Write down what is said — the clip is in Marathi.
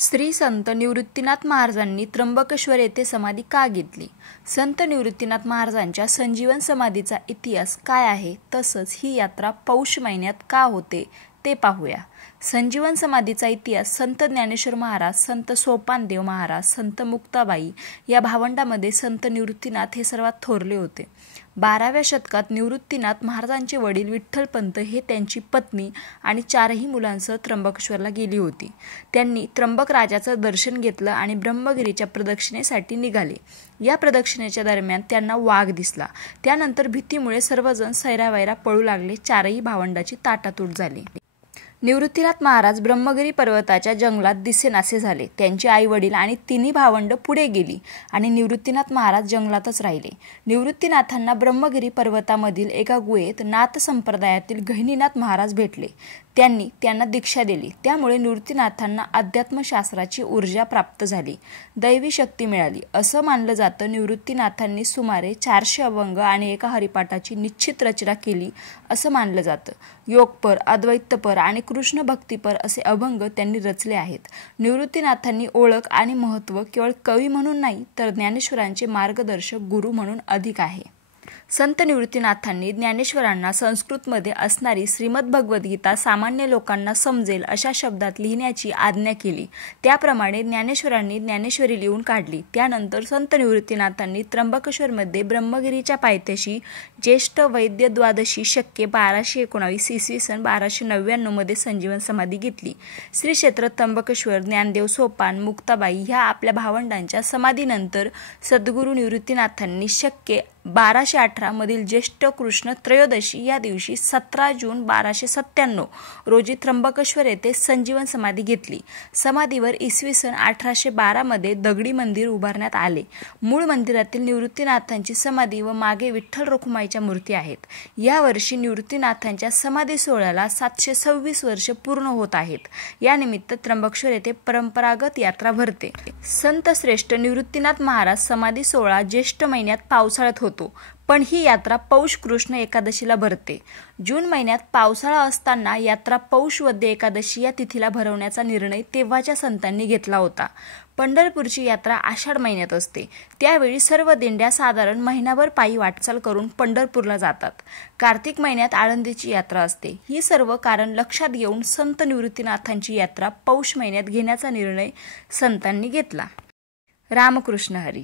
श्री संत निवृत्तीनाथ महाराजांनी त्र्यंबकेश्वर येथे समाधी का घेतली? संत निवृत्तीनाथ महाराजांच्या संजीवन समाधीचा इतिहास काय आहे, तसंच ही यात्रा पौष महिन्यात का होते ते पाहूया. संजीवन समाधीचा इतिहास. संत ज्ञानेश्वर महाराज, संत सोपानदेव महाराज, संत मुक्ताबाई या भावंडामध्ये संत निवृत्तीनाथ हे सर्वात थोरले होते. 12व्या शतकात निवृत्तीनाथ महाराजांचे वडील विठ्ठलपंत हे त्यांची पत्नी आणि 4ही मुलांसह त्र्यंबकेश्वरला गेली होती. त्यांनी त्र्यंबक राजाचं दर्शन घेतलं आणि ब्रह्मगिरीच्या प्रदक्षिणेसाठी निघाले. या प्रदक्षिणेच्या दरम्यान त्यांना वाघ दिसला. त्यानंतर भीतीमुळे सर्वजण सैरावैरा पळू लागले. 4ही भावंडाची ताटातूट झाली. निवृत्तीनाथ महाराज ब्रह्मगिरी पर्वताच्या जंगलात दिसेनासे झाले. त्यांचे आई वडील आणि तिन्ही भावंड पुढे गेली आणि निवृत्तीनाथ महाराज जंगलातच राहिले. निवृत्तीनाथांना ब्रह्मगिरी पर्वतामधील एका गुहेत नाथ संप्रदायातील गहिनीनाथ महाराज भेटले. त्यांनी त्यांना दीक्षा दिली. त्यामुळे निवृत्तीनाथांना अध्यात्मशास्त्राची ऊर्जा प्राप्त झाली, दैवी शक्ती मिळाली असं मानलं जातं. निवृत्तीनाथांनी सुमारे 400 अभंग आणि एका हरिपाठाची निश्चित रचना केली असं मानलं जातं. योगपर, अद्वैतपर आणि कृष्ण भक्तीपर असे अभंग त्यांनी रचले आहेत. निवृत्तीनाथांनी ओळख आणि महत्त्व केवळ कवी म्हणून नाही, तर ज्ञानेश्वरांचे मार्गदर्शक गुरु म्हणून अधिक आहे. संत निवृत्तीनाथांनी ज्ञानेश्वरांना संस्कृतमध्ये असणारी श्रीमद्भगवद्गीता सामान्य लोकांना समजेल अशा शब्दात लिहिण्याची आज्ञा केली. त्याप्रमाणे ज्ञानेश्वरांनी ज्ञानेश्वरी लिहून काढली. त्यानंतर संत निवृत्तीनाथांनी त्र्यंबकेश्वरमध्ये ब्रह्मगिरीच्या पायथ्याशी ज्येष्ठ वैद्य द्वादशी शके 1219 इसवी सन 1299 मध्ये संजीवन समाधी घेतली. श्री क्षेत्र त्र्यंबकेश्वर, ज्ञानदेव, सोपान, मुक्ताबाई ह्या आपल्या भावंडांच्या समाधीनंतर सद्गुरू निवृत्तीनाथांनी शके 1218 मधील ज्येष्ठ कृष्ण त्रयोदशी या दिवशी 17 जून 1297 रोजी त्र्यंबकेश्वर येथे संजीवन समाधी घेतली. समाधीवर इसवी सन 1812 मध्ये दगडी मंदिर उभारण्यात आले. मूळ मंदिरातील निवृत्तीनाथांची समाधी व मागे विठ्ठल रखुमाईच्या मूर्ती आहेत. या वर्षी निवृत्तीनाथांच्या समाधी सोहळ्याला 726 वर्ष पूर्ण होत आहेत. या निमित्त त्र्यंबकेश्वर येथे परंपरागत यात्रा भरते. संत श्रेष्ठ निवृत्तीनाथ महाराज समाधी सोहळा ज्येष्ठ महिन्यात पावसाळ्यात होतो, पण ही यात्रा पौष कृष्ण एकादशीला भरते. जून महिन्यात पावसाळा असताना यात्रा पौष वद्य एकादशी या तिथीला भरवण्याचा निर्णय तेव्हाच्या संतांनी घेतला होता. पंढरपूरची यात्रा आषाढ महिन्यात असते. त्यावेळी सर्व दिंड्या साधारण महिनाभर पायी वाटचाल करून पंढरपूरला जातात. कार्तिक महिन्यात आळंदीची यात्रा असते. ही सर्व कारण लक्षात घेऊन संत निवृत्तीनाथांची यात्रा पौष महिन्यात घेण्याचा निर्णय संतांनी घेतला. रामकृष्ण हरी.